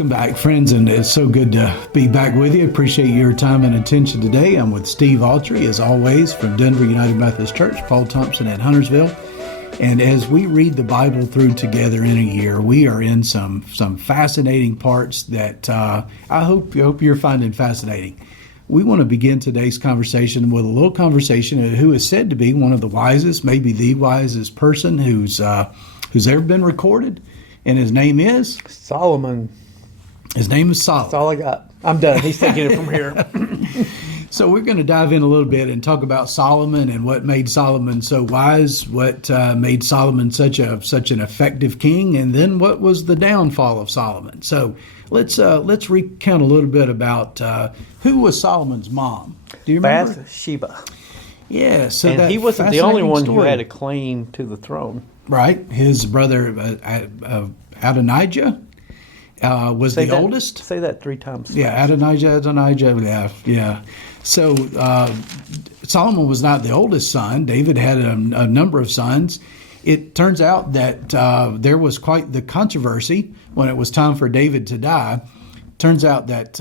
Welcome back, friends, and it's so good to be back with you. Appreciate your time and attention today. I'm with Steve.Autrey, as always, from Denver United Methodist Church, Thompson at Huntersville. And as we read the Bible through together in a year, we are in some fascinating parts that I hope you're finding fascinating. We want to begin today's conversation with a little conversation of who is said to be one of the wisest, maybe the wisest person who's ever been recorded, and his name is Solomon. His name is Solomon. That's all I got. I'm done. He's taking it from here. So we're going to dive in a little bit and talk about Solomon and what made Solomon so wise, what made Solomon such an effective king, and then what was the downfall of Solomon. So let's recount a little bit about who was Solomon's mom. Do you remember? Bathsheba. Yeah. So and he wasn't the only one who had a claim to the throne. Right. His brother Adonijah was the oldest. Say that 3 times. Yeah, Adonijah. Yeah. So Solomon was not the oldest son. David had a number of sons. It turns out that there was quite the controversy when it was time for David to die. Turns out that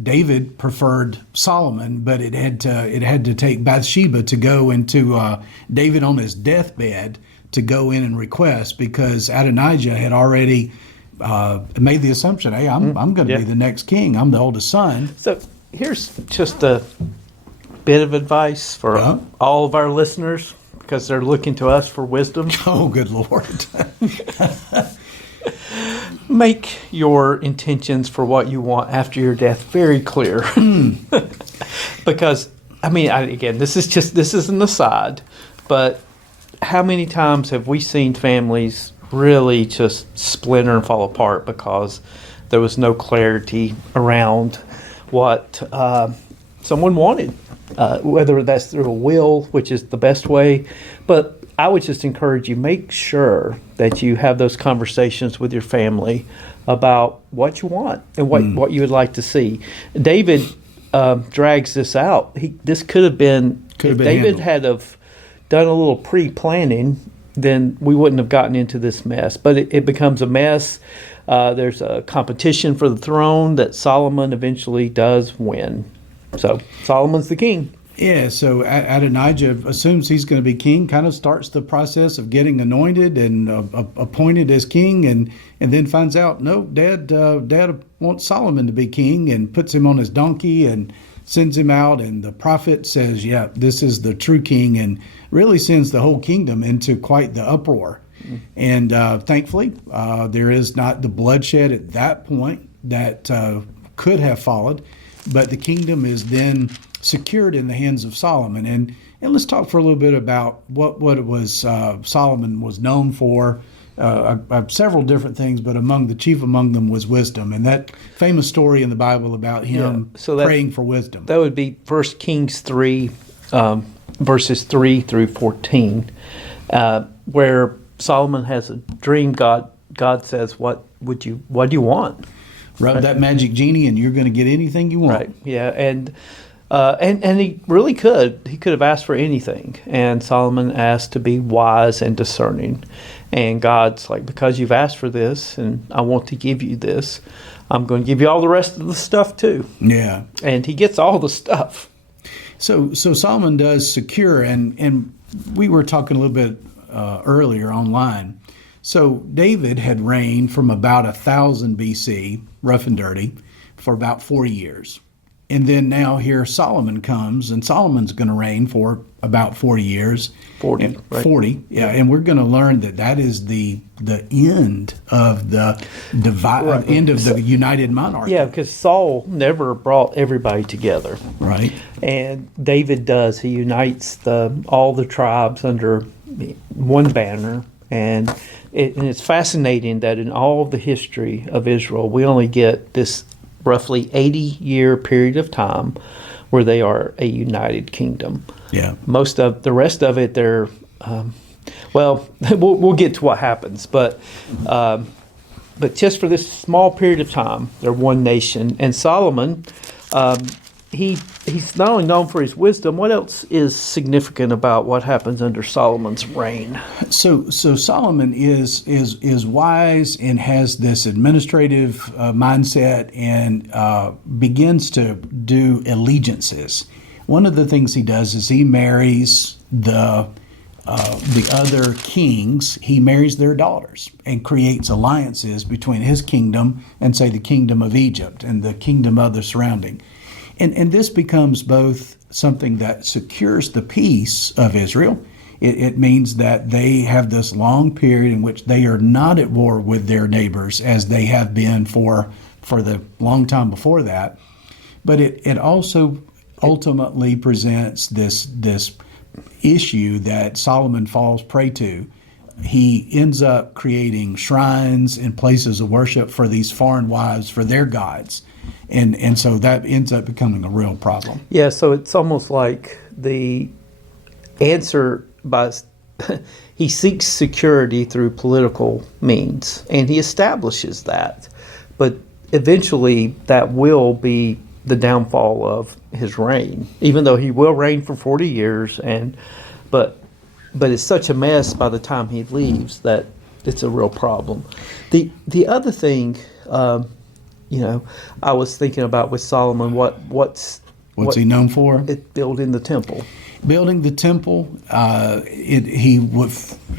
David preferred Solomon, but it had to take Bathsheba to go into David on his deathbed to go in and request, because Adonijah had already made the assumption, hey, I'm going to be the next king. I'm the oldest son. So here's just a bit of advice for all of our listeners, because they're looking to us for wisdom. Oh, good Lord. Make your intentions for what you want after your death very clear. Because, again, this is an aside, but how many times have we seen families really just splinter and fall apart because there was no clarity around what someone wanted, whether that's through a will, which is the best way. But I would just encourage you, make sure that you have those conversations with your family about what you want and what you would like to see. David drags this out. This could have been, if David had have done a little pre-planning, then we wouldn't have gotten into this mess. But it becomes a mess. There's a competition for the throne that Solomon eventually does win. So Solomon's the king. Yeah, so Adonijah assumes he's going to be king, kind of starts the process of getting anointed and appointed as king, and then finds out, no, Dad wants Solomon to be king, and puts him on his donkey and sends him out, and the prophet says, yeah, this is the true king, and really sends the whole kingdom into quite the uproar. And thankfully, there is not the bloodshed at that point that could have followed, but the kingdom is then secured in the hands of Solomon. And let's talk for a little bit about what it was Solomon was known for. Several different things, but chief among them was wisdom, and that famous story in the Bible about him praying for wisdom. That would be 1 Kings 3, verses 3 through 14, where Solomon has a dream. God says, "What do you want?" Rub that magic genie, and you're going to get anything you want. Right? Yeah, and he really could. He could have asked for anything, and Solomon asked to be wise and discerning. And God's like, because you've asked for this, and I want to give you this, I'm going to give you all the rest of the stuff too. Yeah. And he gets all the stuff. So Solomon does secure, and we were talking a little bit earlier online. So David had reigned from about 1000 BC, rough and dirty, for about 40 years. And then now here Solomon comes, and Solomon's going to reign for about 40 years. 40, right? 40, yeah. And we're going to learn that is the end of the end of the united monarchy. Yeah, because Saul never brought everybody together. Right. And David does. He unites all the tribes under one banner. And it's fascinating that in all the history of Israel, we only get this roughly 80-year period of time where they are a united kingdom. Yeah. Most of the rest of it, they're we'll get to what happens, but just for this small period of time, they're one nation. And Solomon he's not only known for his wisdom. What else is significant about what happens under Solomon's reign? So Solomon is wise and has this administrative mindset and begins to do allegiances. One of the things he does is he marries the other kings. He marries their daughters and creates alliances between his kingdom and, say, the kingdom of Egypt and the kingdom of the surrounding. And this becomes both something that secures the peace of Israel. It means that they have this long period in which they are not at war with their neighbors as they have been for the long time before that. But it also ultimately presents this issue that Solomon falls prey to. He ends up creating shrines and places of worship for these foreign wives, for their gods. And so that ends up becoming a real problem. Yeah, so it's almost like the answer he seeks security through political means, and he establishes that. But eventually that will be the downfall of his reign, even though he will reign for 40 years. But it's such a mess by the time he leaves that it's a real problem. The other thing, I was thinking about with Solomon, what's he known for? Building the temple. Building the temple, he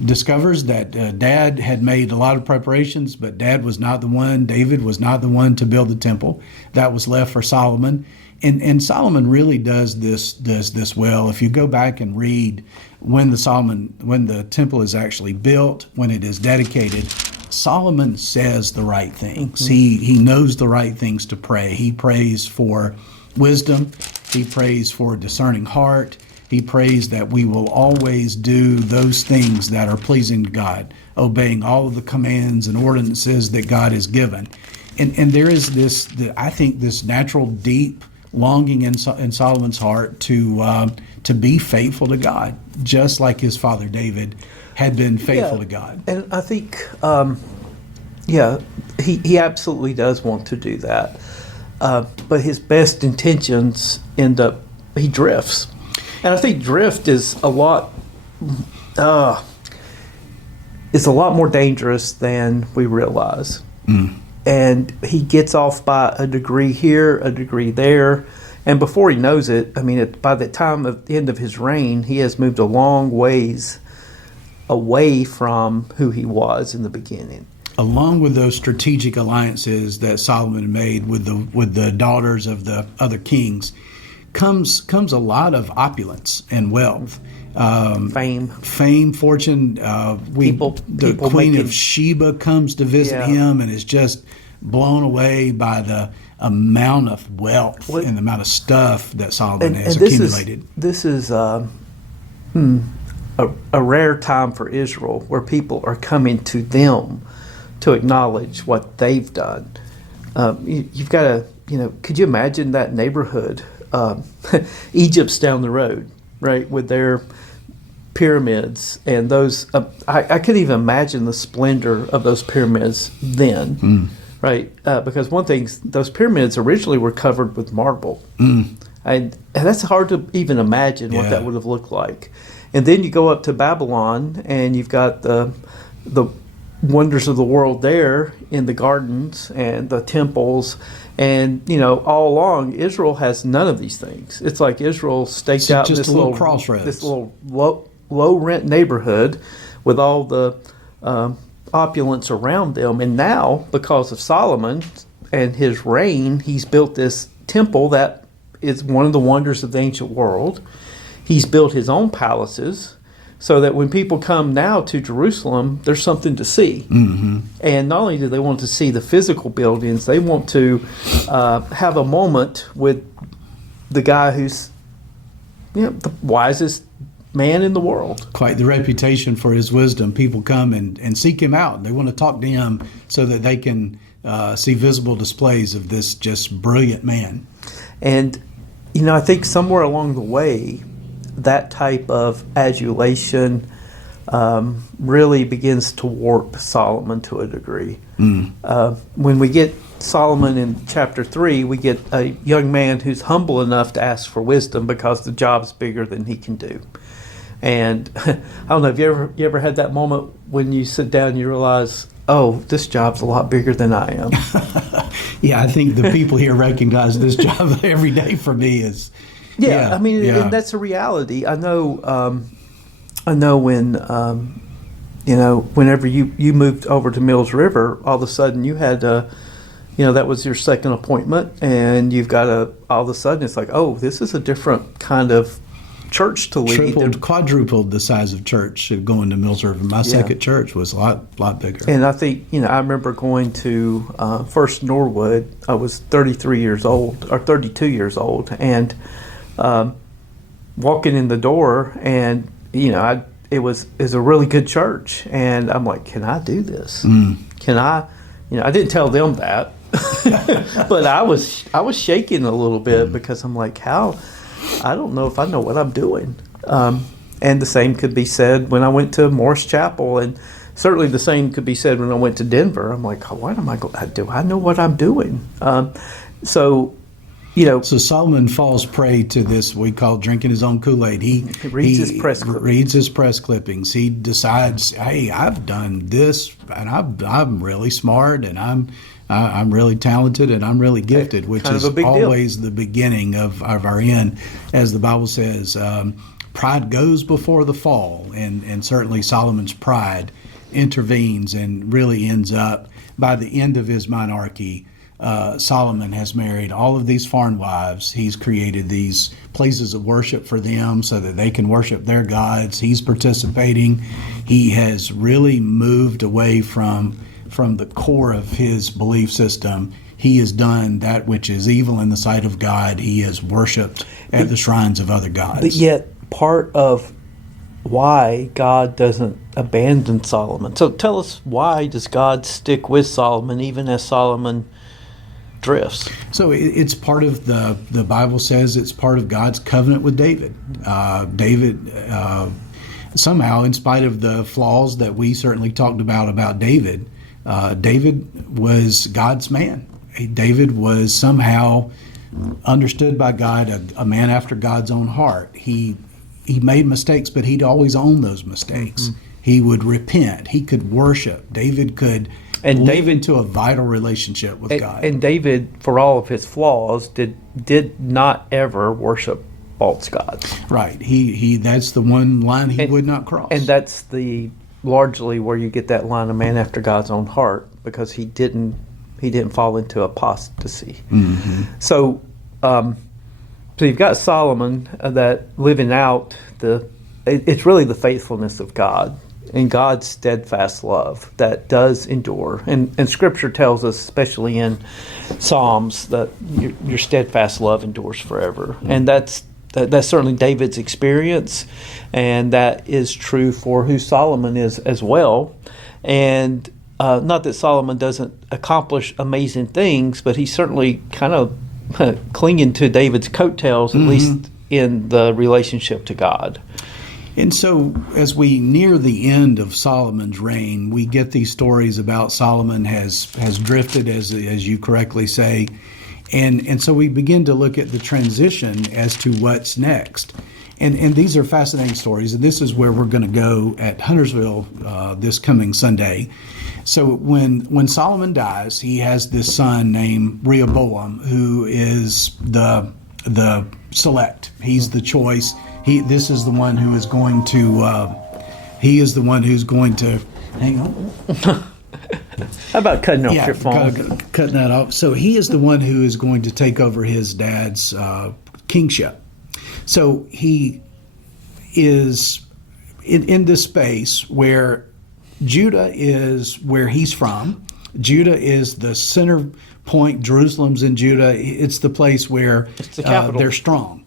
discovers that Dad had made a lot of preparations, but David was not the one to build the temple. That was left for Solomon. And Solomon really does this well. If you go back and read when the temple is actually built, when it is dedicated, Solomon says the right things. Mm-hmm. He knows the right things to pray. He prays for wisdom. He prays for a discerning heart. He prays that we will always do those things that are pleasing to God, obeying all of the commands and ordinances that God has given. And there is I think this natural, deep longing in Solomon's heart to be faithful to God, just like his father David had been faithful to God. And I think, he absolutely does want to do that. But his best intentions he drifts. And I think drift is a lot more dangerous than we realize. Mm. And he gets off by a degree here, a degree there. And before he knows it, by the time of the end of his reign, he has moved a long ways away from who he was in the beginning. Along with those strategic alliances that Solomon made with the daughters of the other kings, comes a lot of opulence and wealth, fame, fortune. The Queen of Sheba comes to visit him and is just blown away by the amount of wealth and the amount of stuff that Solomon has accumulated. This is a rare time for Israel where people are coming to them to acknowledge what they've done. You've got to, could you imagine that neighborhood? Egypt's down the road, right, with their pyramids and those. I couldn't even imagine the splendor of those pyramids then, right? Because one thing, those pyramids originally were covered with marble, and that's hard to even imagine what that would have looked like. And then you go up to Babylon, and you've got the wonders of the world there in the gardens and the temples. And, all along, Israel has none of these things. It's like Israel staked out just this a little crossroads. This little low-rent neighborhood with all the opulence around them. And now, because of Solomon and his reign, he's built this temple that is one of the wonders of the ancient world. He's built his own palaces, so that when people come now to Jerusalem, there's something to see. Mm-hmm. And not only do they want to see the physical buildings, they want to have a moment with the guy who's the wisest man in the world. Quite the reputation for his wisdom. People come and seek him out. They want to talk to him so that they can see visible displays of this just brilliant man. And, I think somewhere along the way, that type of adulation really begins to warp Solomon to a degree. When we get Solomon in chapter 3, we get a young man who's humble enough to ask for wisdom because the job's bigger than he can do. And I don't know, have you ever had that moment when you sit down and you realize, oh, this job's a lot bigger than I am? Yeah, I think the people here recognize this job every day for me is. Yeah, I mean, and that's a reality. I know when, whenever you moved over to Mills River, all of a sudden you had that was your second appointment, and you've got all of a sudden it's like, oh, this is a different kind of church to lead. Quadrupled the size of church going to Mills River. My second church was a lot bigger. And I think, I remember going to First Norwood. I was 33 years old, or 32 years old, and walking in the door, and, it was a really good church. And I'm like, can I do this? Can I? I didn't tell them that, but I was shaking a little bit because I'm like, how? I don't know if I know what I'm doing. And the same could be said when I went to Morris Chapel, and certainly the same could be said when I went to Denver. I'm like, what am I going to do? I know what I'm doing. So Solomon falls prey to this we call drinking his own Kool-Aid. He reads his press clippings. He decides, hey, I've done this, and I'm really smart, and I'm really talented, and I'm really gifted, which is always the beginning of our end. As the Bible says, pride goes before the fall, and certainly Solomon's pride intervenes and really ends up, by the end of his monarchy, Solomon has married all of these foreign wives. He's created these places of worship for them so that they can worship their gods. He's participating. He has really moved away from the core of his belief system. He has done that which is evil in the sight of God. He has worshipped at the shrines of other gods. But yet, part of why God doesn't abandon Solomon. So tell us, why does God stick with Solomon even as Solomon drifts? So it's part of the Bible says it's part of God's covenant with David. David, somehow, in spite of the flaws that we certainly talked about David, David was God's man. David was somehow understood by God, a man after God's own heart. He made mistakes, but he'd always own those mistakes. Mm-hmm. He would repent. He could worship. David could live into a vital relationship with God. And David, for all of his flaws, did not ever worship false gods. Right. He that's the one line he would not cross. And that's largely where you get that line, of man after God's own heart, because he didn't fall into apostasy. Mm-hmm. So you've got Solomon that living out it's really the faithfulness of God and God's steadfast love that does endure. And Scripture tells us, especially in Psalms, that your steadfast love endures forever. Mm-hmm. And that's certainly David's experience, and that is true for who Solomon is as well. And not that Solomon doesn't accomplish amazing things, but he's certainly kind of clinging to David's coattails, at mm-hmm. least in the relationship to God. And so as we near the end of Solomon's reign, we get these stories about Solomon has drifted, as you correctly say. And so we begin to look at the transition as to what's next. And these are fascinating stories, and this is where we're going to go at Huntersville this coming Sunday. So when Solomon dies, he has this son named Rehoboam, who is the select. He's the choice. This is the one who is going to. He is the one who's going to. Hang on. How about cutting off your phone? Cutting that off. So he is the one who is going to take over his dad's kingship. So he is in this space where Judah is where he's from. Judah is the center point. Jerusalem's in Judah. It's the place where it's the capital. They're strong.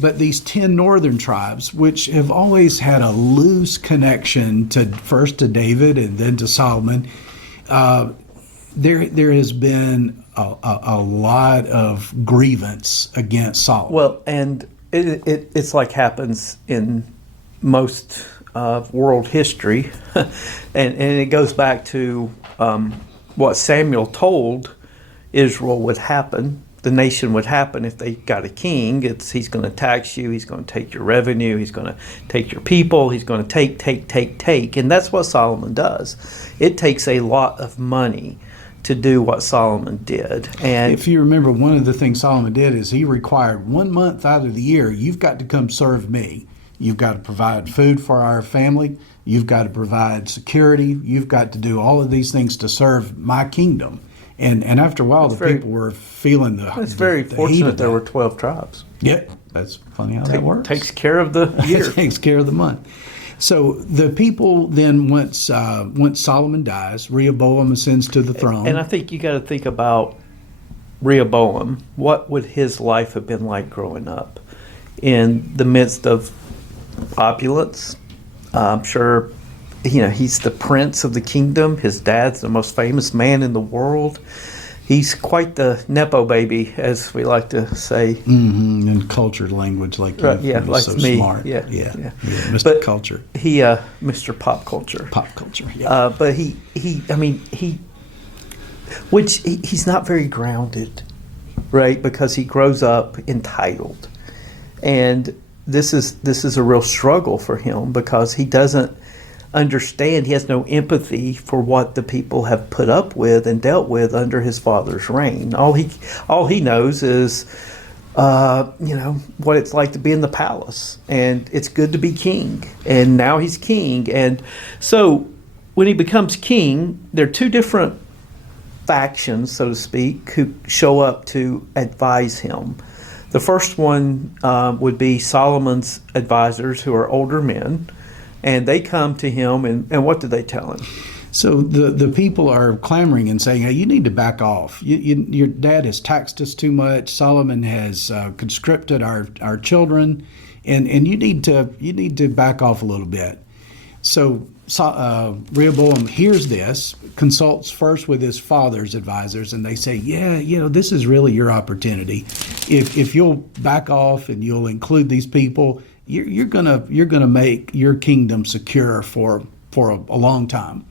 But these 10 northern tribes, which have always had a loose connection first to David and then to Solomon, there has been a lot of grievance against Solomon. Well, and it's like happens in most of world history, and it goes back to what Samuel told Israel would happen, the nation would happen if they got a king. He's going to tax you, he's going to take your revenue, he's going to take your people, he's going to take. And that's what Solomon does. It takes a lot of money to do what Solomon did. And if you remember, one of the things Solomon did is he required 1 month out of the year, you've got to come serve me. You've got to provide food for our family. You've got to provide security. You've got to do all of these things to serve my kingdom. And after a while, people were feeling the It's very the fortunate heat of there that. were 12 tribes. Yeah, that's funny how that works. Takes care of the year. Takes care of the month. So the people then, once Solomon dies, Rehoboam ascends to the throne. And I think you got to think about Rehoboam. What would his life have been like growing up in the midst of opulence? I'm sure, he's the prince of the kingdom. His dad's the most famous man in the world. He's quite the Nepo baby, as we like to say. Mm-hmm. And cultured language like Right, you. yeah, You're like so me. smart. Yeah. Mr. But Culture. He, Mr. Pop Culture. Pop culture, yeah. But he's not very grounded, right? Because he grows up entitled. And this is a real struggle for him because he doesn't understand, he has no empathy for what the people have put up with and dealt with under his father's reign. All he knows is what it's like to be in the palace, and it's good to be king, and now he's king. And so when he becomes king, there are two different factions, so to speak, who show up to advise him. The first one would be Solomon's advisors, who are older men, and they come to him, and what do they tell him? So the people are clamoring and saying, hey, you need to back off. Your dad has taxed us too much. Solomon has conscripted our children, and you need to back off a little bit. So Rehoboam hears this, consults first with his father's advisors, and they say, yeah, this is really your opportunity. If you'll back off and you'll include these people, you're gonna make your kingdom secure for a long time.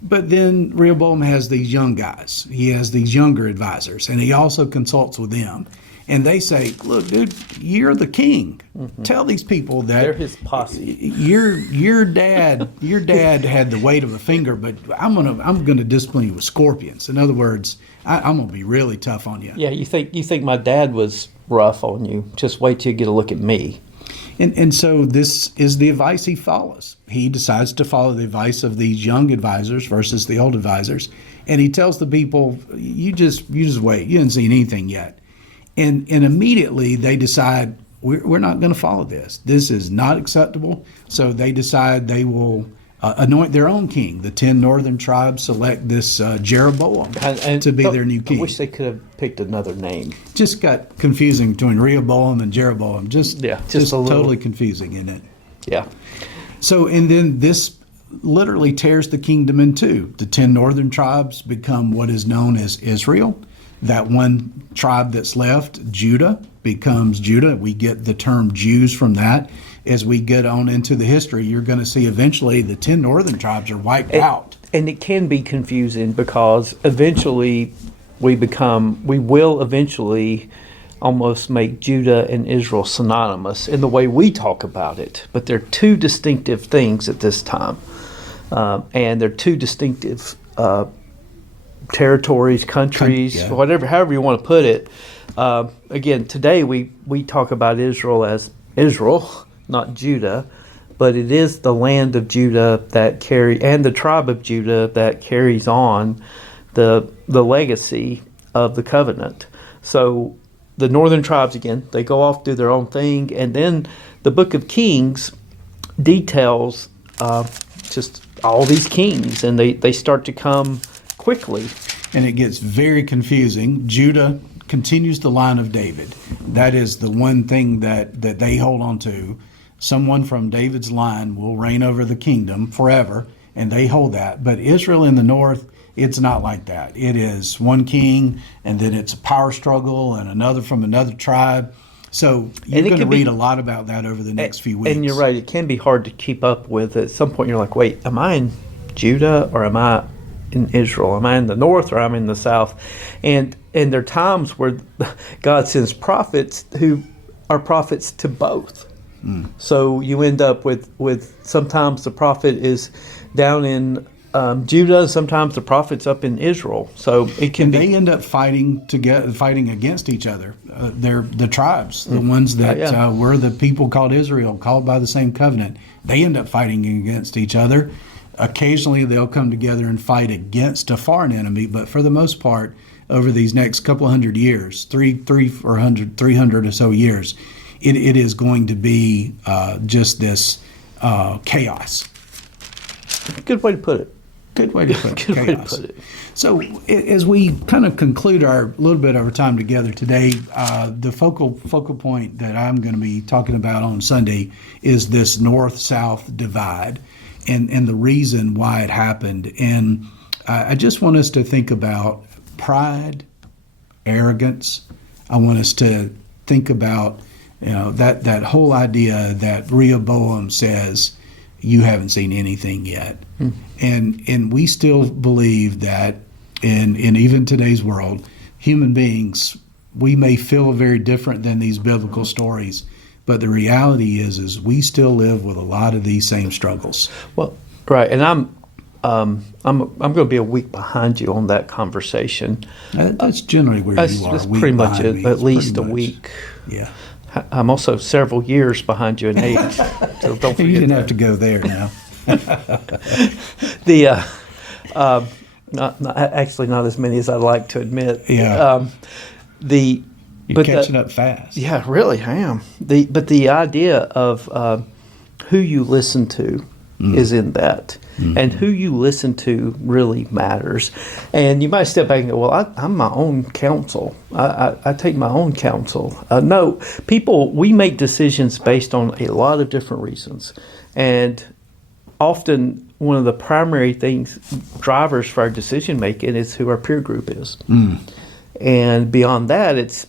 But then Rehoboam has these young guys. He has these younger advisors, and he also consults with them. And they say, look, dude, you're the king. Mm-hmm. Tell these people that they're his posse. Your dad had the weight of a finger, but I'm gonna discipline you with scorpions. In other words, I'm gonna be really tough on you. Yeah, you think my dad was rough on you? Just wait till you get a look at me. And so this is the advice he follows. He decides to follow the advice of these young advisors versus the old advisors, and he tells the people, you just wait. You haven't seen anything yet. And immediately they decide, we're not going to follow this. This is not acceptable. So they decide they will anoint their own king. The 10 northern tribes select this Jeroboam to be their new king. I wish they could have picked another name. Just got confusing between Rehoboam and Jeroboam. Just totally confusing, isn't it? Yeah. So, and then this literally tears the kingdom in two. The 10 northern tribes become what is known as Israel. That one tribe that's left, Judah, becomes Judah. We get the term Jews from that. As we get on into the history, you're going to see eventually the 10 northern tribes are wiped out. And it can be confusing because eventually we will eventually almost make Judah and Israel synonymous in the way we talk about it. But they're two distinctive things at this time. And they're two distinctive territories, countries, however you want to put it. Again, today we talk about Israel as Israel, not Judah, but it is the land of Judah and the tribe of Judah that carries on the legacy of the covenant. So the northern tribes, again, they go off, do their own thing, and then the book of Kings details just all these kings, and they start to come quickly. And it gets very confusing. Judah continues the line of David. That is the one thing that they hold on to. Someone from David's line will reign over the kingdom forever, and they hold that. But Israel in the north, it's not like that. It is one king, and then it's a power struggle, and another from another tribe. So you're going to read a lot about that over the next few weeks. And you're right, it can be hard to keep up with. At some point you're like, wait, am I in Judah or am I in Israel? Am I in the north or I'm in the south? And there are times where God sends prophets who are prophets to both. So you end up with sometimes the prophet is down in Judah, sometimes the prophet's up in Israel. So it can And be. they end up fighting against each other. They're the tribes, the ones that were the people called Israel, called by the same covenant. They end up fighting against each other. Occasionally they'll come together and fight against a foreign enemy, but for the most part, over these next couple of hundred years, 300 or so years, it is going to be just this chaos. Good way to put it. Good way to put it. Good way to Chaos. put it. So as we kind of conclude our little bit of our time together today, the focal point that I'm going to be talking about on Sunday is this north-south divide and the reason why it happened. And I just want us to think about pride, arrogance. I want us to think about that whole idea that Rehoboam says, you haven't seen anything yet. And we still believe that in even today's world, human beings, we may feel very different than these biblical stories, but the reality is we still live with a lot of these same struggles. Well, right, and I'm going to be a week behind you on that conversation. That's generally where you are. That's a week pretty much behind it, me. at It's least a pretty much- week. Yeah. I'm also several years behind you in age, so don't You forget didn't that. have to go there now. The not actually not as many as I'd like to admit. Yeah. The You're but catching up fast. Yeah, really, I am. But the idea of who you listen to is in that, and who you listen to really matters. And you might step back and go, "Well, I'm my own counsel. I take my own counsel." No, we make decisions based on a lot of different reasons, and often one of the primary drivers for our decision making is who our peer group is. And beyond that, it's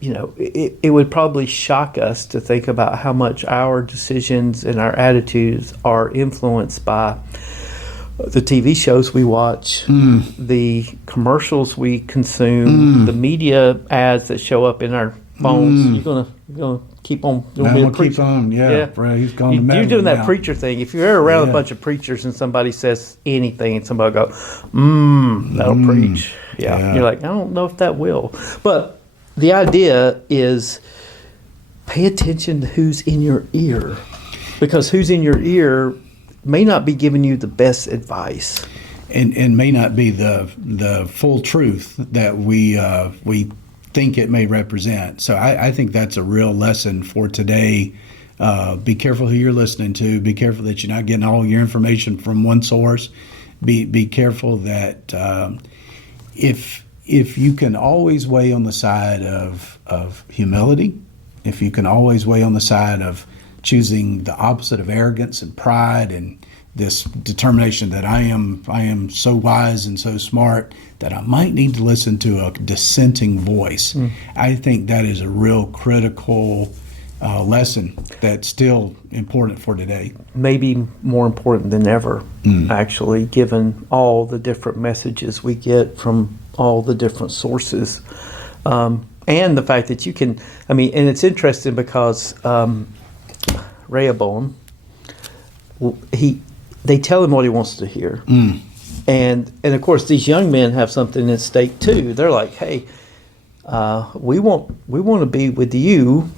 it would probably shock us to think about how much our decisions and our attitudes are influenced by the TV shows we watch, the commercials we consume, the media ads that show up in our phones. You're gonna keep on. I'm going to keep on. Yeah. Bro, he's going to You're meddle doing that now. preacher thing. If you're around Yeah. a bunch of preachers and somebody says anything and somebody go, that'll preach. Yeah. You're like, I don't know if that will. But the idea is pay attention to who's in your ear, because who's in your ear may not be giving you the best advice. And may not be the full truth that we think it may represent. So I think that's a real lesson for today. Be careful who you're listening to. Be careful that you're not getting all your information from one source. Be careful that if you can always weigh on the side of humility, if you can always weigh on the side of choosing the opposite of arrogance and pride and this determination that I am so wise and so smart that I might need to listen to a dissenting voice. I think that is a real critical lesson that's still important for today. Maybe more important than ever, actually, given all the different messages we get from all the different sources. And the fact that you can, and it's interesting because Rehoboam, they tell him what he wants to hear. And of course, these young men have something at stake too. They're like, hey, we want to be with you,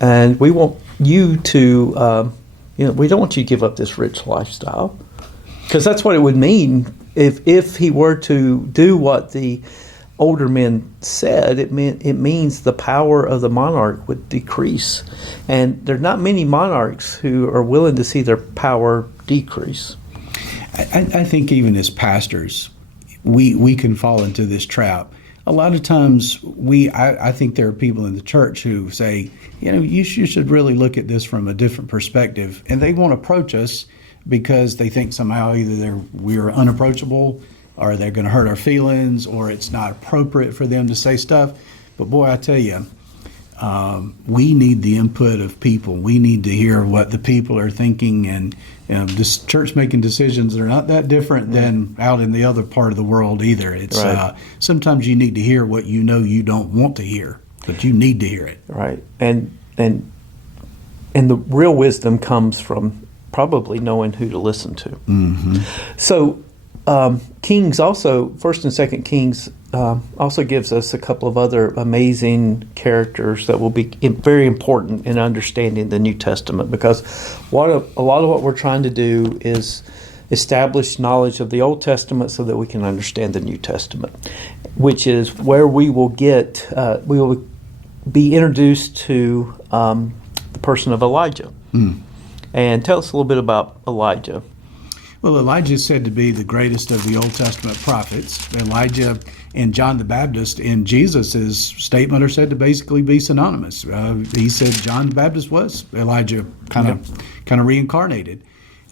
and we want you to, we don't want you to give up this rich lifestyle, because that's what it would mean if he were to do what the older men said. It means the power of the monarch would decrease, and there's not many monarchs who are willing to see their power decrease. I think even as pastors, we can fall into this trap. A lot of times, I think there are people in the church who say, you should really look at this from a different perspective, and they won't approach us because they think somehow either we're unapproachable, or they're going to hurt our feelings, or it's not appropriate for them to say stuff. But boy, I tell you, we need the input of people. We need to hear what the people are thinking, and this church making decisions are not that different than out in the other part of the world either. It's Right. Sometimes you need to hear what you know you don't want to hear, but you need to hear it. Right. And the real wisdom comes from probably knowing who to listen to. Mm-hmm. So Kings also, First and Second Kings, also gives us a couple of other amazing characters that will be very important in understanding the New Testament, because a lot of what we're trying to do is establish knowledge of the Old Testament so that we can understand the New Testament, which is where we will be introduced to the person of Elijah. And tell us a little bit about Elijah. Well, Elijah is said to be the greatest of the Old Testament prophets. Elijah and John the Baptist in Jesus' statement are said to basically be synonymous. He said John the Baptist was Elijah kind of reincarnated.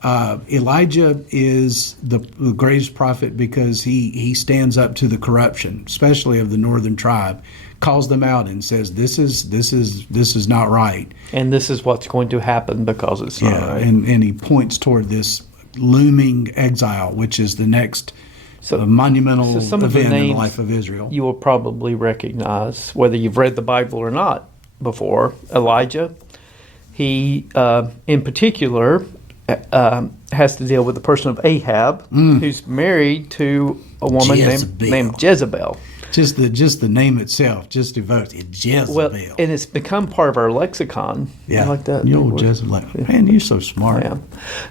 Elijah is the greatest prophet because he stands up to the corruption, especially of the northern tribe, calls them out and says, this is not right. And this is what's going to happen because it's not right. And he points toward this looming exile, which is the next monumental event in the life of Israel. You will probably recognize, whether you've read the Bible or not before. Elijah, he in particular has to deal with the person of Ahab, who's married to a woman named Jezebel. Just the name itself just evokes it, Jezebel. Well, and it's become part of our lexicon. Yeah, like that. You old Jezebel. Man, you're so smart. Yeah.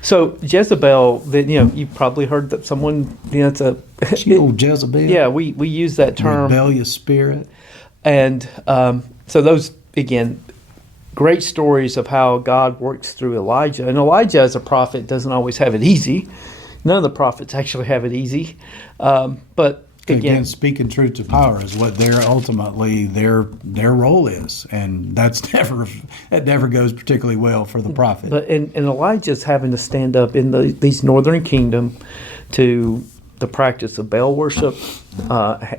So Jezebel, you've probably heard that someone, it's a she old Jezebel. Yeah, we use that term. Rebellious spirit. And so those, again, great stories of how God works through Elijah. And Elijah as a prophet doesn't always have it easy. None of the prophets actually have it easy. But again, speaking truth to power is what their role is, and that never goes particularly well for the prophet. But and Elijah's having to stand up in these northern kingdom to the practice of Baal worship,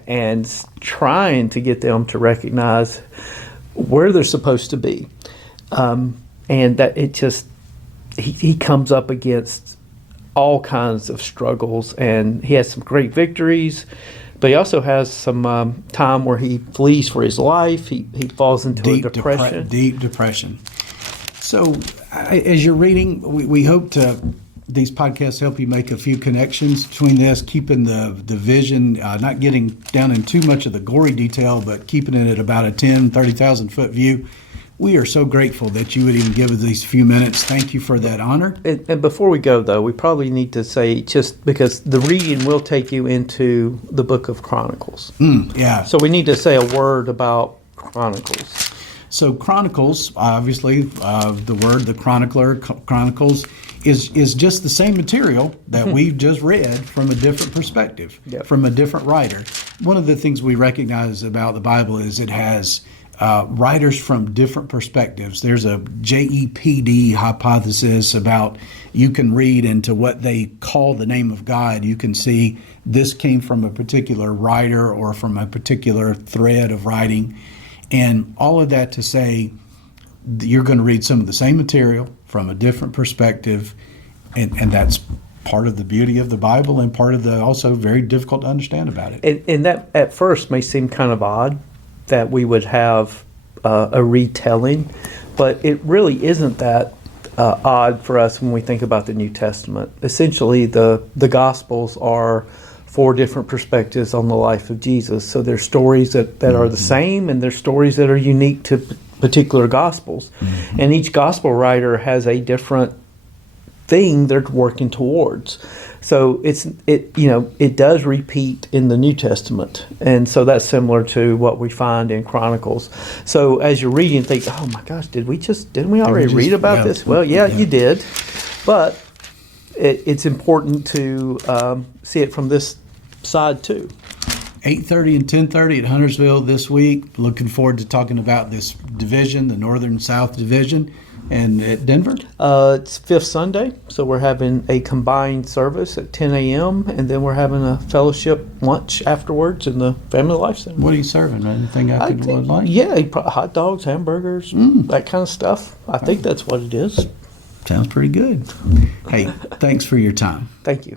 and trying to get them to recognize where they're supposed to be, and that it just he comes up against all kinds of struggles, and he has some great victories. But he also has some time where he flees for his life. He falls into a depression. Deep depression. So as you're reading, we hope these podcasts help you make a few connections between this, keeping the vision, not getting down in too much of the gory detail, but keeping it at about a 30,000 foot view. We are so grateful that you would even give us these few minutes. Thank you for that honor. And before we go, though, we probably need to say, just because the reading will take you into the book of Chronicles. Yeah. So we need to say a word about Chronicles. So Chronicles, obviously, the chronicler, Chronicles, is just the same material that we've just read from a different perspective, from a different writer. One of the things we recognize about the Bible is it has writers from different perspectives. There's a JEPD hypothesis about you can read into what they call the name of God. You can see this came from a particular writer or from a particular thread of writing. And all of that to say you're going to read some of the same material from a different perspective. And that's part of the beauty of the Bible and part of the also very difficult to understand about it. And that at first may seem kind of odd, that we would have a retelling, but it really isn't that odd for us when we think about the New Testament. Essentially, the Gospels are 4 different perspectives on the life of Jesus. So there's stories that are the same, and there's stories that are unique to particular Gospels. And each Gospel writer has a different thing they're working towards. So it does repeat in the New Testament, and so that's similar to what we find in Chronicles. So as you're reading, think, oh my gosh, didn't we already read about this? Well, yeah, you did, but it's important to see it from this side too. 8:30 and 10:30 at Huntersville this week. Looking forward to talking about this division, the Northern South Division. And at Denver? It's fifth Sunday, so we're having a combined service at 10 a.m. and then we're having a fellowship lunch afterwards in the Family Life Center. What are you serving? Anything I could like? Yeah, hot dogs, hamburgers, that kind of stuff. I think that's what it is. Sounds pretty good. Hey, thanks for your time. Thank you.